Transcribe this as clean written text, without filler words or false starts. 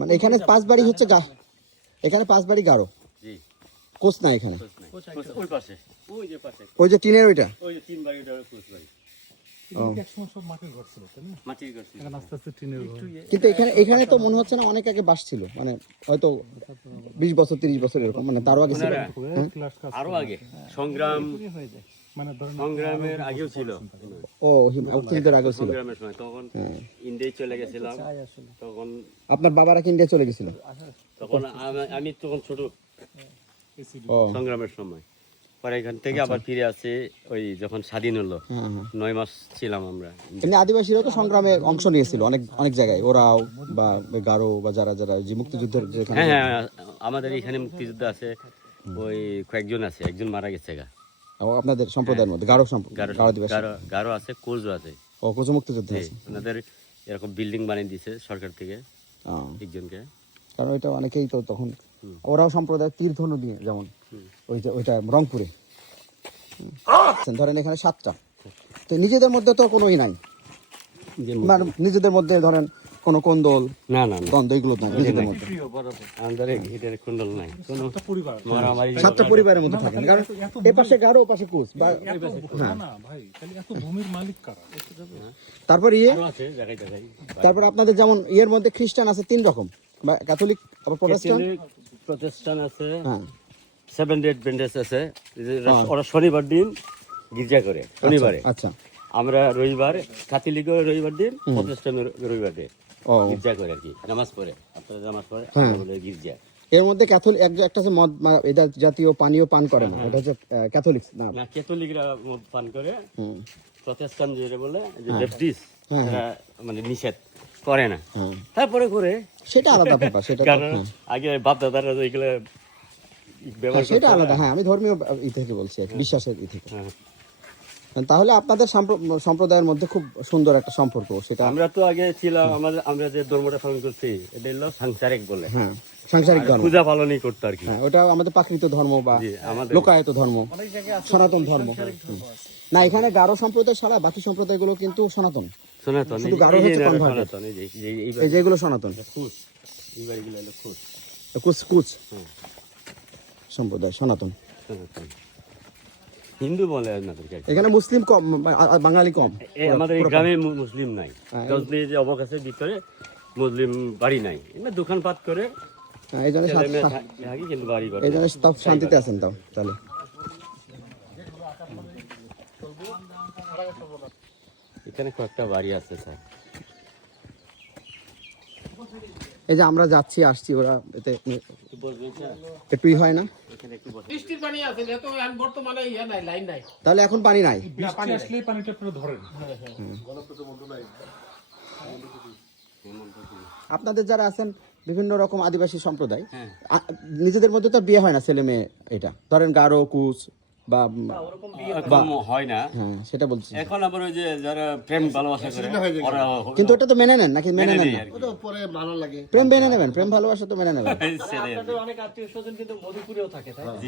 মানে এখানে 5 বাড়ি হচ্ছে এখানে 5 বাড়ি গারো। জি। কোচ না এখানে। ওই পাশে। ওই যে পাশে। ওই যে টিনের ওইটা। ওই যে 3 বাড়ি ওটা কোচ বাড়ি। কিন্তু এখানে তো মনে হচ্ছে না অনেক আগে বাস ছিল, মানে হয়তো 20 বছর 30 বছর এরকম, মানে তারও আগে ছিল। আরো আগে সংগ্রামের আগেও ছিল। ও মুক্তিযুদ্ধের আগেও ছিল। সংগ্রামের সময় তখন ইন্ডিয়ায় চলে গেছিলাম, তখন আপনার বাবারা কি ইন্ডিয়া চলে গেছিল? তখন আমি তখন ছোট, সংগ্রামের সময়। পরে এখান থেকে আবার ফিরে আসে ওই যখন স্বাধীন হলো, 9 মাস ছিলাম আমরা। এমনি আদিবাসীরাও তো সংগ্রামে অংশ নিয়েছিল অনেক অনেক জায়গায়, ওরাও বা গারো বা যারা যারা যে মুক্তিযুদ্ধের যেখানে। হ্যাঁ, আমাদের এখানে মুক্তিযুদ্ধ আছে, ওই কয়েকজন আছে, একজন মারা গেছে গা। আপনাদের সম্প্রদায়ের মধ্যে গারো আদিবাসী গারো আছে, কোচও আছে। ও কোচ মুক্তিযুদ্ধ আছে। ওনাদের এরকম বিল্ডিং বানিয়ে দিয়েছে সরকার থেকে একজনকে, কারণ এটা অনেকেই তো তখন ওরাও সম্প্রদায় তীর ধনু দিয়ে, যেমন ওই যে ওইটা রংপুরে ধরেন এখানে 7টা, তো নিজেদের মধ্যে তো কোনোই নাই, মানে নিজেদের মধ্যে ধরেন কোনো কোন্দল না দ্বন্দ্ব এগুলো নাই নিজেদের মধ্যে। আমাদের এটার কুণ্ডল নাই, কোনো 7টা পরিবারের মধ্যে থাকেন, কারণ এপাশে গারো ওপাশে কোচ। তারপর তারপর আপনাদের যেমন ইয়ের মধ্যে খ্রিস্টান আছে 3 রকম, বা ক্যাথলিক আবার প্রটেস্টান্ট আছে, 7 ডে অ্যাডভেন্টিস্ট আছে। ওরা শনিবার দিন গির্জা করে, শনিবারে। আচ্ছা, আমরা রবিবার, ক্যাথলিক রবিবার দিন, প্রটেস্টান্ট রবিবার দিন গির্জা করে আর কি, নামাজ পড়ে। আপনারা নামাজ পড়ে, বলে গির্জা। এর মধ্যে ক্যাথলিক একটা আছে মদ এটা জাতীয় পানীয় পান করে না, এটা হচ্ছে ক্যাথলিক না, ক্যাথলিকরা মদ পান করে। প্রটেস্টান্ট যেটা বলে যে ব্যাপটিস্ট, এরা মানে নিষেধ করে না, তারপরে করে, সেটা আলাদা ব্যাপার। সেটা আগে বাপ দাদারা এগুলো ব্যবহার, সেটা আলাদা। হ্যাঁ, আমি ধর্মীয় ই থেকে বলছি, বিশ্বাসের ই থেকে। তাহলে আপনাদের সম্প্রদায়ের মধ্যে খুব সুন্দর একটা সম্পর্ক। সেটা আমরা তো আগে ছিলাম, আমরা যে ধর্মটা পালন করছি এটা হলো সাংসারিক বলে। হ্যাঁ, সাংসারিক ধর্ম, পূজা পালনই করতো আর কি। ওটা আমাদের প্রাকৃত ধর্ম বা লোকায়ত ধর্ম, সনাতন ধর্ম। না, এখানে গারো সম্প্রদায় ছাড়া বাকি সম্প্রদায়গুলো কিন্তু সনাতন। শুধু গারো হচ্ছে কনভার্টেড, এই যেগুলো সনাতন। কুচ সম্প্রদায় সনাতন। হিন্দু বলে এখানে মুসলিম কম, বাঙালি কম। আমাদের এই গ্রামে মুসলিম নাই, যে অবকাশের ভিতরে মুসলিম বাড়ি নাই, দোকানপাট করে এই জন্য শান্তিতে আছেন। তাহলে এখানে কয়েকটা বাড়ি আছে স্যার। এই যে আমরা যাচ্ছি আসছি, ওরা এতে একটুই হয় না। বৃষ্টির পানি আছে, যেহেতু বর্তমানে লাইন নাই, তাহলে এখন পানি নাই। আপনাদের যারা আছেন বিভিন্ন রকম আদিবাসী সম্প্রদায়, নিজেদের মধ্যে তো বিয়ে হয় না ছেলে মেয়ে, এটা ধরেন গারো কুচ বা হয় না। হ্যাঁ, সেটা বলছি। এখন আবার ওই যে যারা প্রেম ভালোবাসা করে, কিন্তু ওটা তো মেনে নেন নাকি? মেনে নেন না, পরে ভালো লাগে। প্রেম মেনে নেবেন, প্রেম ভালোবাসা তো মেনে নেবেন। অনেক আত্মীয় স্বজন কিন্তু মধুপুরেও থাকে, তাই